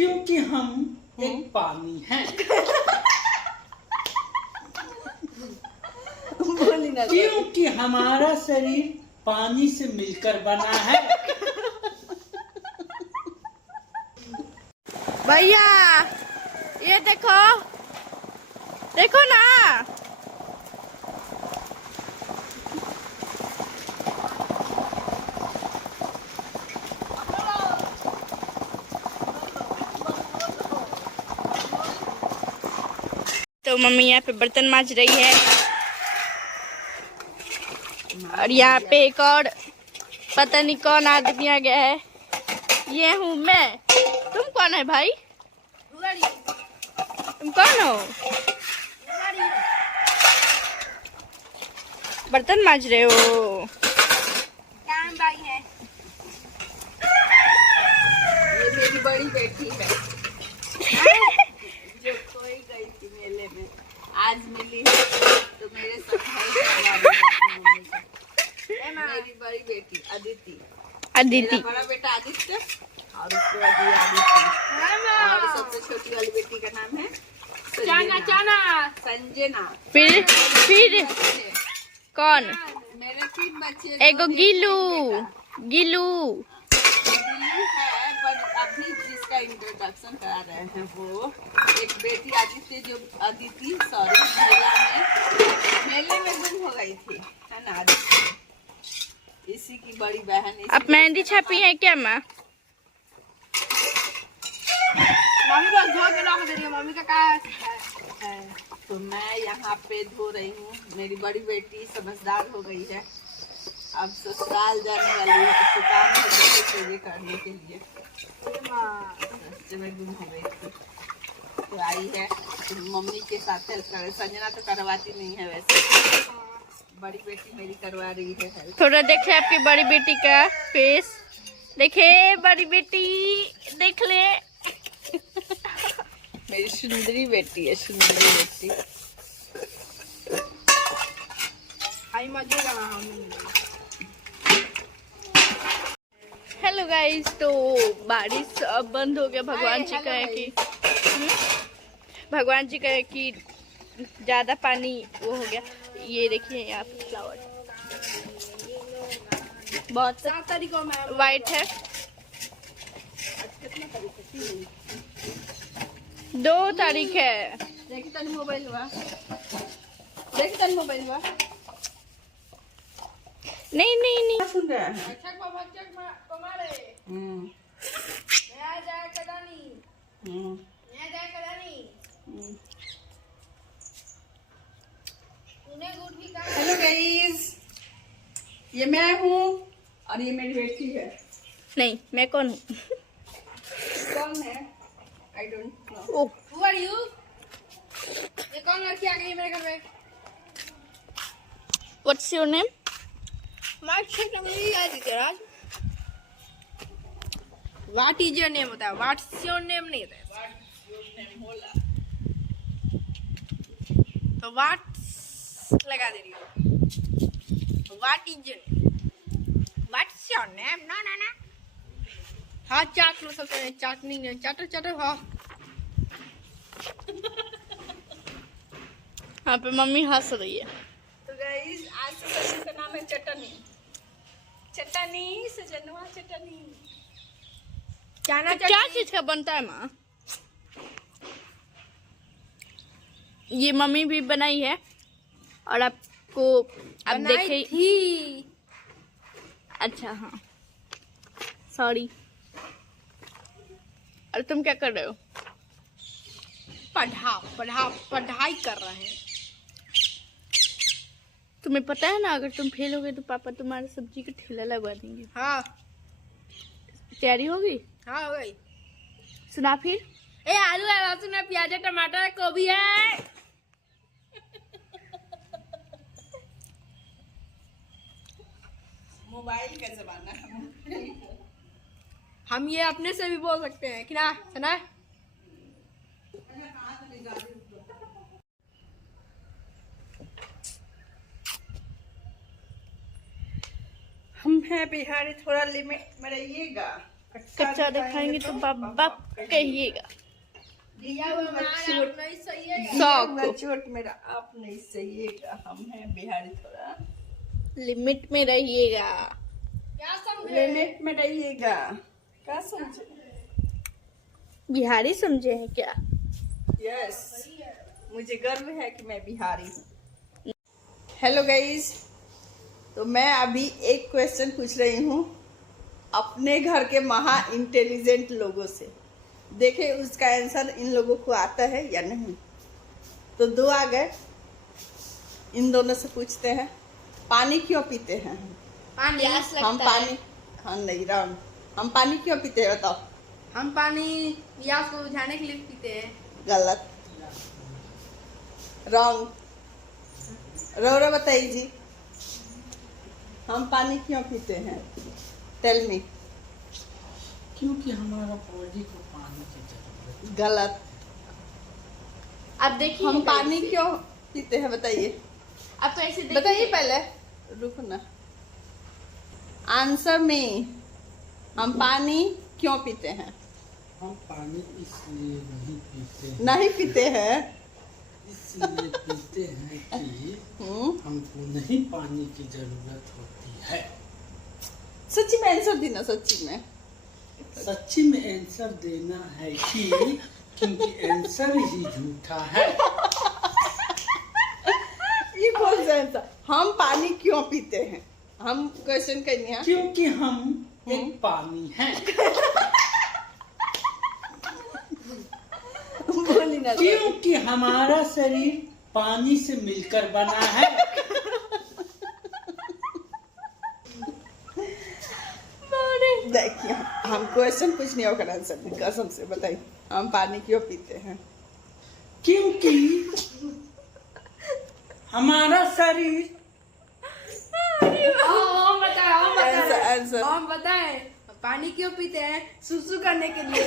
क्योंकि हम एक पानी हैं। क्योंकि हमारा शरीर पानी से मिलकर बना है। भैया ये देखो, देखो ना, तो मम्मी यहाँ पे बर्तन मांज रही है और यहाँ पे एक और पता नहीं कौन आदमी आ गया है। ये हूँ मैं। तुम कौन है भाई? तुम कौन हो? बर्तन मांज रहे हो? काम भाई है। ये मेरी बड़ी बेटी है जो खोई गई थी मेले में, आज मिली है तो मेरे साथ मेरी बड़ी बेटी अदिति। अदिति। मेरा बड़ा बेटा आदित्य और उसके बाद ये आदित्य और सबसे छोटी वाली बेटी का नाम है संजना। फिर कौन? मेरे 3 बच्चे। एगो गिलू। गिलू है, पर अभी जिसका इंट्रोडक्शन करा रहे हैं वो एक बेटी अदिति सॉरी मेले में गुम हो गई थी, है ना अदिति? इसी की बड़ी बहन। आप मेहंदी छापी है क्या माँ? मम्मी का धो के रख दे रही है। मम्मी का क्या है? तो मैं यहाँ पे धो रही हूँ। मेरी बड़ी बेटी समझदार हो गई है, अब ससुराल जाने वाली है, तो काम चीजें करने के लिए रास्ते में गुम हो गई थी तो आई है तो मम्मी के साथ हेल्प कर। संजना तो करवाती नहीं है वैसे, बड़ी बेटी मेरी करवा रही है हेल्प। थोड़ा देखे आपकी बड़ी बेटी का फेस, देखे बड़ी बेटी, देख ले। मेरी सुंदरी बेटी है, सुंदरी बेटी। हेलो गाइस, तो बारिश अब बंद हो गया। भगवान जी का है कि भगवान जी का है कि ज्यादा पानी वो हो गया। ये देखिए यहाँ पे फ्लावर बहुत तरीकों में वाइट है। 2 तारीख है। देखी तनी मोबाइल हुआ, देखी तनी मोबाइल हुआ। नहीं सुन रहे हैं। हेलो गाइस, ये मैं हूँ और ये मेरी बेटी है। नहीं, मैं कौन हूँ? कौन है? I don't know. Oh, Who are you? ये कौन लड़की आ गई मेरे घर में? What's your name? What is your name होता है? What's your name नहीं होता है। तो what लगा दे रही हो। What is your name? What's your name? ना हाँ चाट लो सबसे। चाटनी नहीं, चाटो हाँ। यहाँ पे मम्मी हंस रही है। तो गाइस आज से सब्जी का नाम है चटनी। चटनी सजनवा चटनी। क्या चीज का बनता है माँ? ये मम्मी भी बनाई है और आपको आप देखे थी। अच्छा हाँ, सॉरी। और तुम क्या कर रहे हो? पढ़ाई कर रहे हैं। तुम्हें पता है ना, अगर तुम फेल हो गए तो पापा तुम्हारे सब्जी का ठेला लगवा देंगे। हाँ तैयारी होगी? हाँ हो गई। सुना फिर। ए आलू है, लहसुन है, प्याज है, टमाटर है, गोभी है। मोबाइल का जमाना है। हम ये अपने से भी बोल सकते हैं कि ना, सुना? हम हैं बिहारी, थोड़ा लिमिट में रहिएगा। कच्चा दिखाएंगे तो बाबा कहिएगा। शौक चोट मेरा आप नहीं सहिएगा, हम हैं बिहारी, थोड़ा लिमिट में रहिएगा। लिमिट में रहिएगा। क्या समझे? बिहारी समझे हैं क्या? यस, मुझे गर्व है कि मैं बिहारी हूँ। हेलो गाइज, तो मैं अभी एक क्वेश्चन पूछ रही हूँ अपने घर के महा इंटेलिजेंट लोगों से। देखे उसका आंसर इन लोगों को आता है या नहीं। तो दो आ गए, इन दोनों से पूछते हैं पानी क्यों पीते हैं प्यास हम? पानी, हाँ नहीं राम, हम पानी क्यों पीते हैं बताओ। हम पानी प्यास को बुझाने के लिए पीते हैं। गलत, रॉन्ग। रो बताइए जी, हम पानी क्यों पीते हैं? Tell me. क्योंकि हमारा बॉडी को पानी की जरूरत गलत। अब देखिए हम पानी क्यों पीते हैं बताइए। अब तो ऐसे बताइए पहले, रुको ना। आंसर में, हम पानी क्यों पीते हैं? है। हम पानी इसलिए नहीं पीते हैं, नहीं पीते हैं। इसलिए पीते हैं कि हमको नहीं पानी की जरूरत होती है। सच्ची में आंसर देना, सच्ची में। सच्ची में आंसर देना है कि क्योंकि आंसर ही झूठा है। ये कौन सा आंसर? हम पानी क्यों पीते हैं? हम क्वेश्चन करनी है। क्योंकि हम एक पानी हैं। बोली ना। क्योंकि हमारा शरीर पानी से मिलकर बना है। देखिए, हम क्वेश्चन पूछने होकर आंसर दें, कसम से बताइए हम पानी क्यों पीते हैं? क्योंकि हमारा शरीर आंसर आंसर हम बताएं पानी क्यों पीते हैं? सुसु करने के लिए।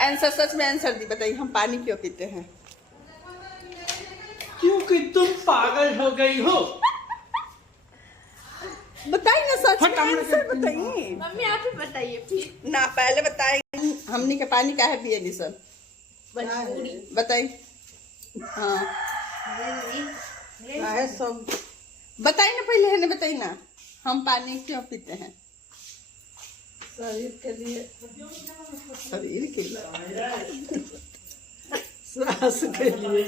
आंसर, सच में आंसर दी, बताइए हम पानी क्यों पीते हैं? क्योंकि तुम पागल हो गई हो। बताइए ना, सच में आंसर बताइए मम्मी आप ही बताइए फिर। ना। पहले बताइए हमने के पानी काहे पिए नहीं सब बताइए। हाँ सब बताइए ना, पहले है ना, बताइए ना हम पानी क्यों पीते हैं? शरीर के लिए, शरीर के लिए, श्वास के लिए।